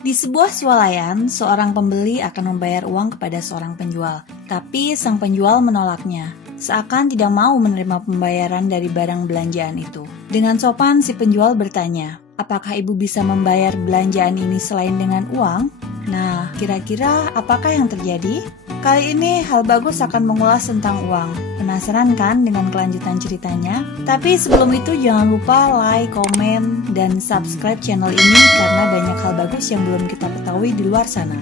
Di sebuah swalayan, seorang pembeli akan membayar uang kepada seorang penjual, tapi sang penjual menolaknya, seakan tidak mau menerima pembayaran dari barang belanjaan itu. Dengan sopan, si penjual bertanya, "Apakah ibu bisa membayar belanjaan ini selain dengan uang?" Nah, kira-kira apakah yang terjadi? Kali ini Hal Bagus akan mengulas tentang uang. Penasaran kan dengan kelanjutan ceritanya? Tapi sebelum itu jangan lupa like, komen, dan subscribe channel ini karena banyak hal bagus yang belum kita ketahui di luar sana.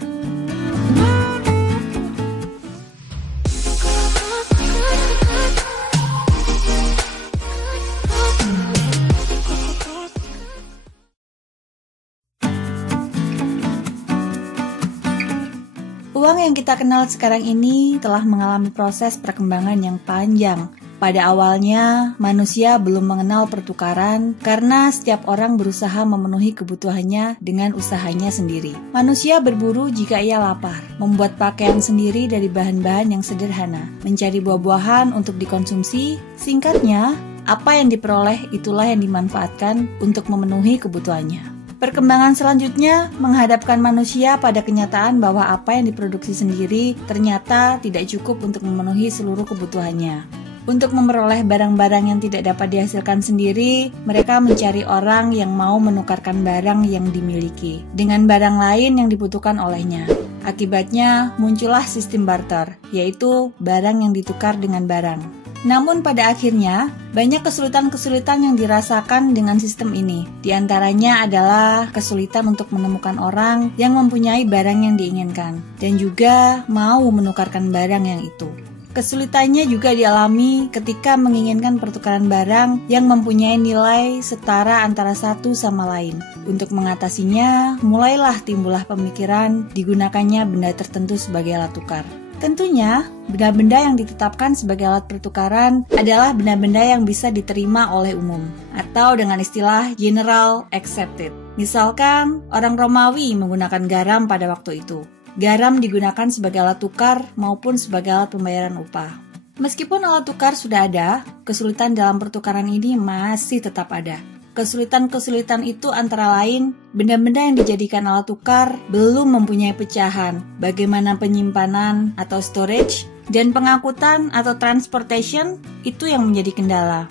Uang yang kita kenal sekarang ini telah mengalami proses perkembangan yang panjang. Pada awalnya, manusia belum mengenal pertukaran karena setiap orang berusaha memenuhi kebutuhannya dengan usahanya sendiri. Manusia berburu jika ia lapar, membuat pakaian sendiri dari bahan-bahan yang sederhana, mencari buah-buahan untuk dikonsumsi. Singkatnya, apa yang diperoleh itulah yang dimanfaatkan untuk memenuhi kebutuhannya. Perkembangan selanjutnya menghadapkan manusia pada kenyataan bahwa apa yang diproduksi sendiri ternyata tidak cukup untuk memenuhi seluruh kebutuhannya. Untuk memperoleh barang-barang yang tidak dapat dihasilkan sendiri, mereka mencari orang yang mau menukarkan barang yang dimiliki dengan barang lain yang dibutuhkan olehnya. Akibatnya muncullah sistem barter, yaitu barang yang ditukar dengan barang. Namun pada akhirnya, banyak kesulitan-kesulitan yang dirasakan dengan sistem ini. Di antaranya adalah kesulitan untuk menemukan orang yang mempunyai barang yang diinginkan, dan juga mau menukarkan barang yang itu. Kesulitannya juga dialami ketika menginginkan pertukaran barang yang mempunyai nilai setara antara satu sama lain. Untuk mengatasinya, mulailah timbullah pemikiran digunakannya benda tertentu sebagai alat tukar. Tentunya, benda-benda yang ditetapkan sebagai alat pertukaran adalah benda-benda yang bisa diterima oleh umum, atau dengan istilah general accepted. Misalkan, orang Romawi menggunakan garam pada waktu itu. Garam digunakan sebagai alat tukar maupun sebagai alat pembayaran upah. Meskipun alat tukar sudah ada, kesulitan dalam pertukaran ini masih tetap ada. Kesulitan-kesulitan itu antara lain, benda-benda yang dijadikan alat tukar belum mempunyai pecahan, bagaimana penyimpanan atau storage, dan pengangkutan atau transportation itu yang menjadi kendala.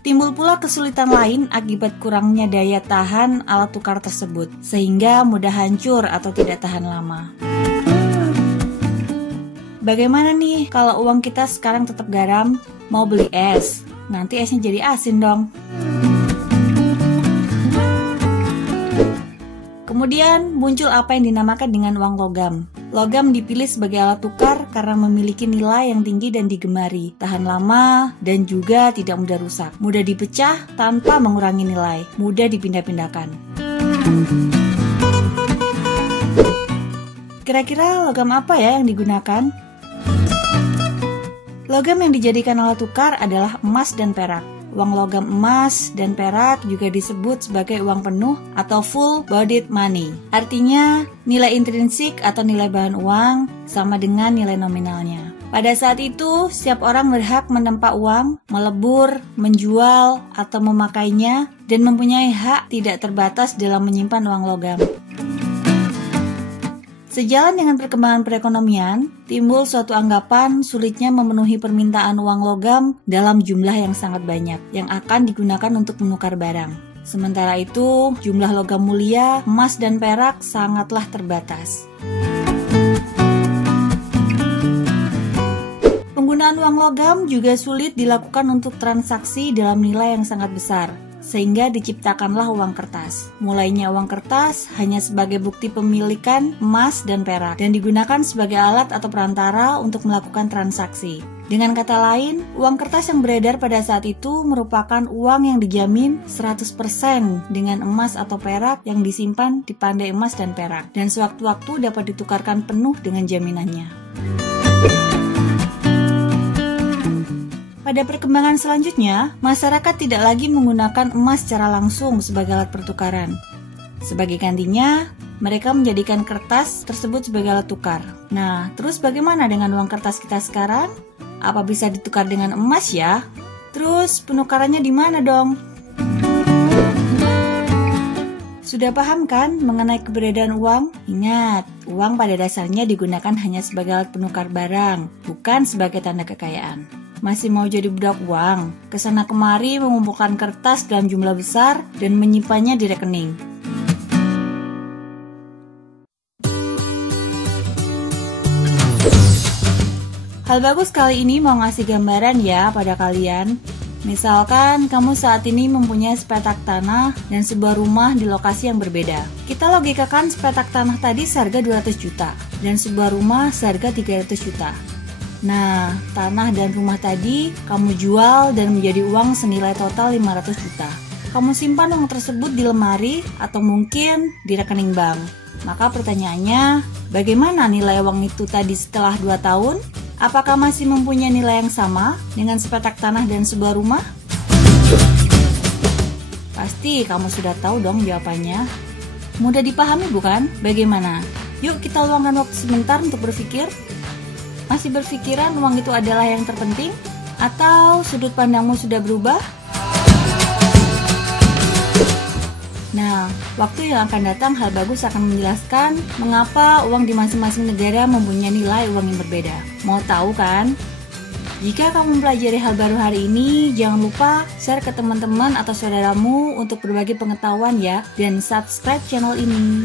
Timbul pula kesulitan lain akibat kurangnya daya tahan alat tukar tersebut, sehingga mudah hancur atau tidak tahan lama. Bagaimana nih kalau uang kita sekarang tetap garam, mau beli es? Nanti esnya jadi asin dong. Kemudian muncul apa yang dinamakan dengan uang logam. Logam dipilih sebagai alat tukar karena memiliki nilai yang tinggi dan digemari, tahan lama, dan juga tidak mudah rusak. Mudah dipecah tanpa mengurangi nilai, mudah dipindah-pindahkan. Kira-kira logam apa ya yang digunakan? Logam yang dijadikan alat tukar adalah emas dan perak. Uang logam emas dan perak juga disebut sebagai uang penuh atau full-bodied money. Artinya, nilai intrinsik atau nilai bahan uang sama dengan nilai nominalnya. Pada saat itu, setiap orang berhak menempa uang, melebur, menjual, atau memakainya, dan mempunyai hak tidak terbatas dalam menyimpan uang logam. Sejalan dengan perkembangan perekonomian, timbul suatu anggapan sulitnya memenuhi permintaan uang logam dalam jumlah yang sangat banyak, yang akan digunakan untuk menukar barang. Sementara itu, jumlah logam mulia, emas dan perak sangatlah terbatas. Penggunaan uang logam juga sulit dilakukan untuk transaksi dalam nilai yang sangat besar, sehingga diciptakanlah uang kertas. Mulainya uang kertas hanya sebagai bukti pemilikan emas dan perak dan digunakan sebagai alat atau perantara untuk melakukan transaksi. Dengan kata lain, uang kertas yang beredar pada saat itu merupakan uang yang dijamin 100% dengan emas atau perak yang disimpan di pandai emas dan perak dan sewaktu-waktu dapat ditukarkan penuh dengan jaminannya. Pada perkembangan selanjutnya, masyarakat tidak lagi menggunakan emas secara langsung sebagai alat pertukaran. Sebagai gantinya, mereka menjadikan kertas tersebut sebagai alat tukar. Nah, terus bagaimana dengan uang kertas kita sekarang? Apa bisa ditukar dengan emas ya? Terus penukarannya di mana dong? Sudah paham kan mengenai keberadaan uang? Ingat, uang pada dasarnya digunakan hanya sebagai alat penukar barang, bukan sebagai tanda kekayaan. Masih mau jadi budak uang? Kesana kemari mengumpulkan kertas dalam jumlah besar dan menyimpannya di rekening. Hal bagus kali ini mau ngasih gambaran ya pada kalian. Misalkan kamu saat ini mempunyai sepetak tanah dan sebuah rumah di lokasi yang berbeda. Kita logikakan sepetak tanah tadi seharga 200 juta dan sebuah rumah seharga 300 juta. Nah, tanah dan rumah tadi kamu jual dan menjadi uang senilai total 500 juta. Kamu simpan uang tersebut di lemari atau mungkin di rekening bank. Maka pertanyaannya, bagaimana nilai uang itu tadi setelah 2 tahun? Apakah masih mempunyai nilai yang sama dengan sepetak tanah dan sebuah rumah? Pasti kamu sudah tahu dong jawabannya. Mudah dipahami bukan? Bagaimana? Yuk kita luangkan waktu sebentar untuk berpikir. Masih berpikiran uang itu adalah yang terpenting? Atau sudut pandangmu sudah berubah? Nah, waktu yang akan datang Hal Bagus akan menjelaskan mengapa uang di masing-masing negara mempunyai nilai uang yang berbeda. Mau tahu kan? Jika kamu mempelajari hal baru hari ini, jangan lupa share ke teman-teman atau saudaramu untuk berbagi pengetahuan ya, dan subscribe channel ini.